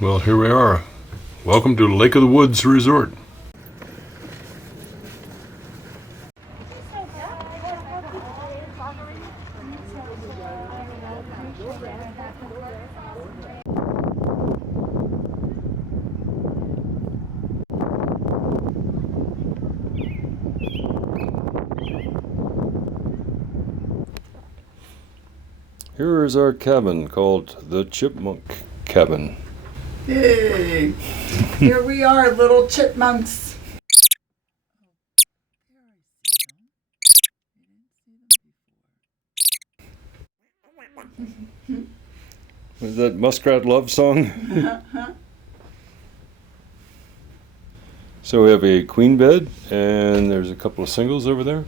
Well, here we are. Welcome to Lake of the Woods Resort. Here is our cabin called the Chipmunk Cabin. Hey, here we are, little chipmunks. Is that Muskrat Love song? So we have a queen bed, and there's a couple of singles over there.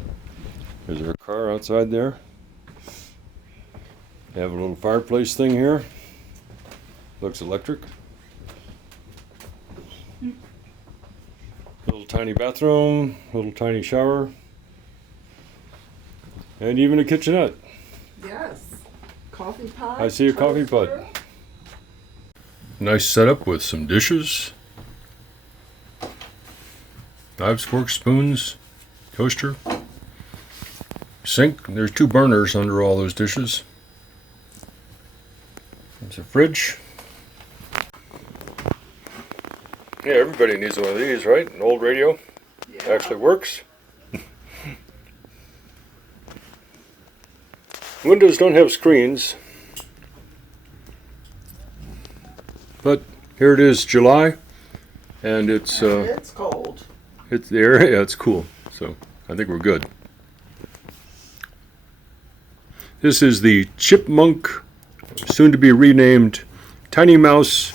There's our car outside there. We have a little fireplace thing here. Looks electric. Little tiny bathroom, little tiny shower, and even a kitchenette. Yes, coffee pot. I see a coffee pot. Nice setup with some dishes, knives, forks, spoons, toaster, sink. There's 2 burners under all those dishes. There's a fridge. Yeah, everybody needs one of these, right? An old radio. Yeah. Actually works. Windows don't have screens. But here it is, July, and it's cold. It's the area. Yeah, it's cool. So I think we're good. This is the Chipmunk, soon to be renamed Tiny Mouse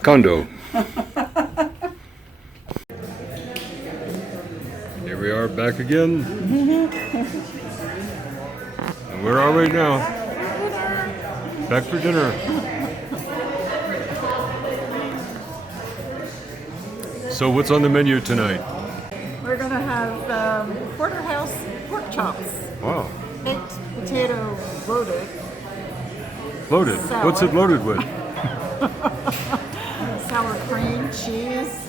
Condo. Here we are back again. And where are we now? Back for dinner. So what's on the menu tonight? We're gonna have porterhouse pork chops, Wow. baked potato loaded, Loaded. Salad. What's it loaded with? sour cream, cheese,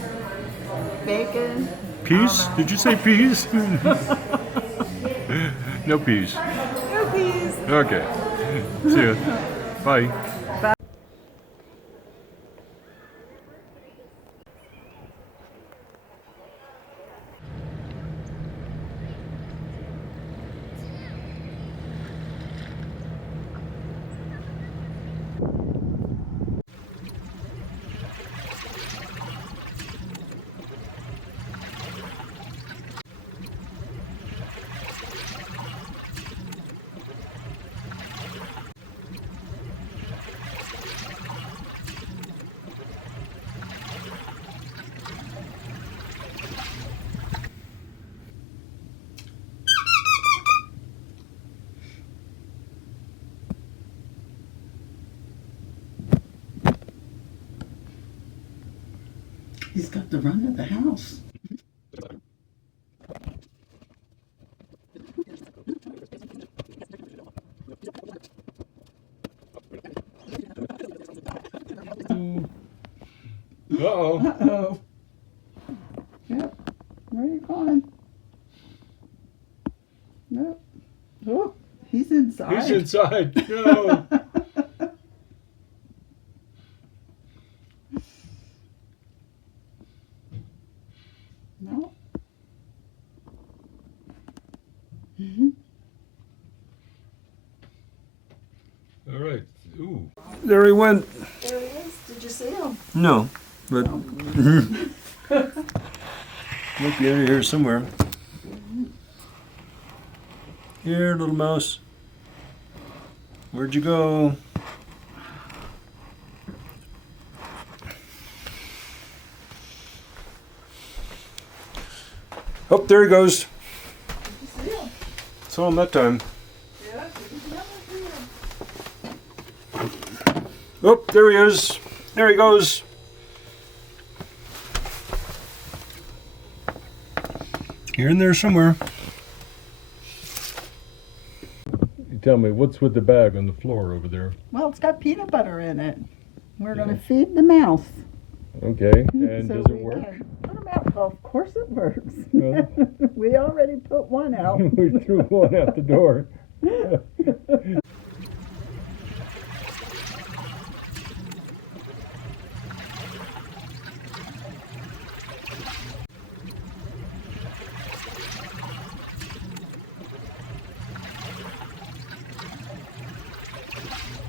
bacon. Peas? Did you say peas? No peas. No peas. Okay. See ya. Bye. He's got the run of the house. Uh-oh. Uh-oh. Yep. Where are you going? Nope. Oh, he's inside. He's inside. No. No. All right. Ooh. There he went. There he is. Did you see him? No, but might be under here somewhere. Here, little mouse. Where'd you go? Oh, there he goes. Did you see him? Saw him that time. Yeah. Did you see him? Oh, there he is. There he goes. Here in there somewhere. You tell me, what's with the bag on the floor over there? Well, it's got peanut butter in it. We're going to feed the mouse. Okay, and So does it we work? can put 'em out. Well, of course it works. Well. We already put one out. We threw one out the door.